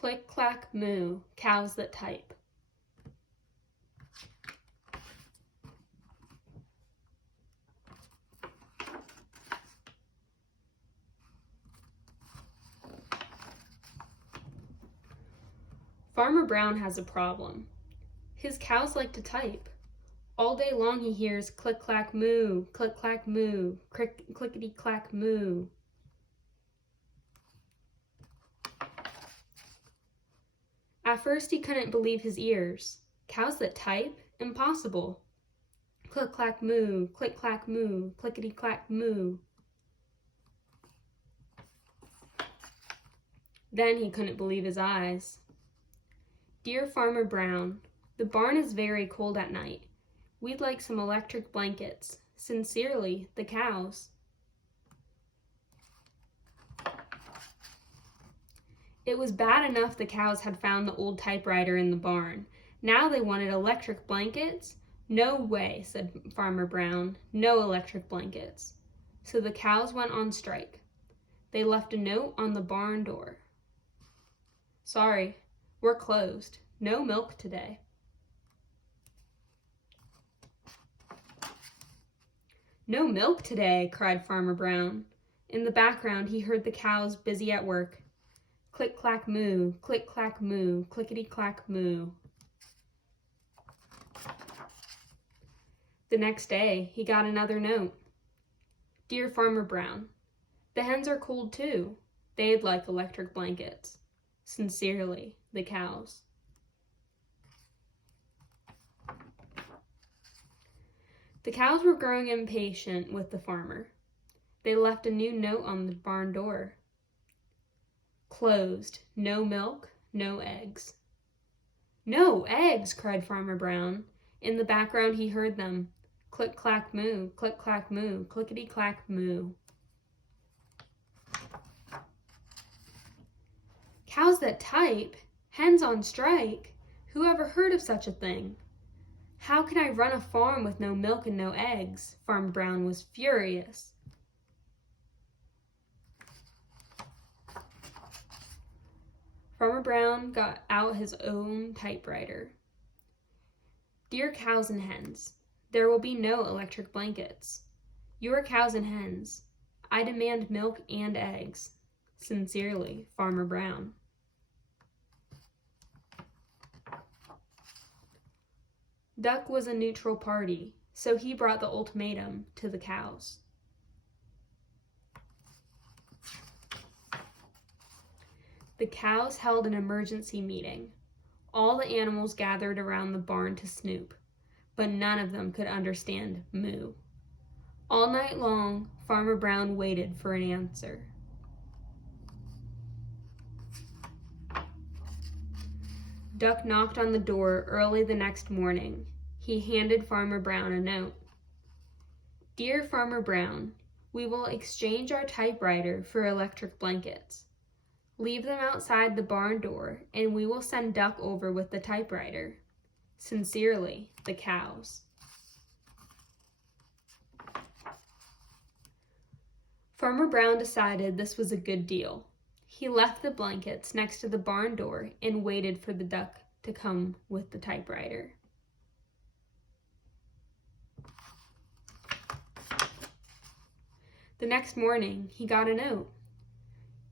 Click, clack, moo, cows that type. Farmer Brown has a problem. His cows like to type. All day long he hears click, clack, moo, clickety, clack, moo. At first he couldn't believe his ears. Cows that type? Impossible. Click, clack, moo, clickety, clack, moo. Then he couldn't believe his eyes. Dear Farmer Brown, the barn is very cold at night. We'd like some electric blankets. Sincerely, the cows. It was bad enough the cows had found the old typewriter in the barn. Now they wanted electric blankets? No way, said Farmer Brown. No electric blankets. So the cows went on strike. They left a note on the barn door. Sorry, we're closed. No milk today. No milk today, cried Farmer Brown. In the background, he heard the cows busy at work. Click, clack, moo, clickety, clack, moo. The next day, he got another note. Dear Farmer Brown, the hens are cold too. They'd like electric blankets. Sincerely, the cows. The cows were growing impatient with the farmer. They left a new note on the barn door. Closed. No milk, no eggs. No eggs, cried Farmer Brown. In the background he heard them. Click, clack, moo, clickety, clack, moo. Cows that type? Hens on strike? Who ever heard of such a thing? How can I run a farm with no milk and no eggs? Farmer Brown was furious. Farmer Brown got out his own typewriter. Dear cows and hens, there will be no electric blankets. You are cows and hens. I demand milk and eggs. Sincerely, Farmer Brown. Duck was a neutral party, so he brought the ultimatum to the cows. The cows held an emergency meeting. All the animals gathered around the barn to snoop, but none of them could understand moo. All night long, Farmer Brown waited for an answer. Duck knocked on the door early the next morning. He handed Farmer Brown a note. Dear Farmer Brown, we will exchange our typewriter for electric blankets. Leave them outside the barn door, and we will send Duck over with the typewriter. Sincerely, the cows. Farmer Brown decided this was a good deal. He left the blankets next to the barn door and waited for the duck to come with the typewriter. The next morning, he got a note.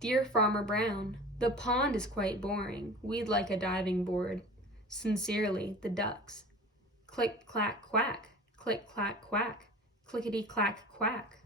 Dear Farmer Brown, the pond is quite boring. We'd like a diving board. Sincerely, the ducks. Click, clack, quack. Click, clack, quack. Clickety, clack, quack.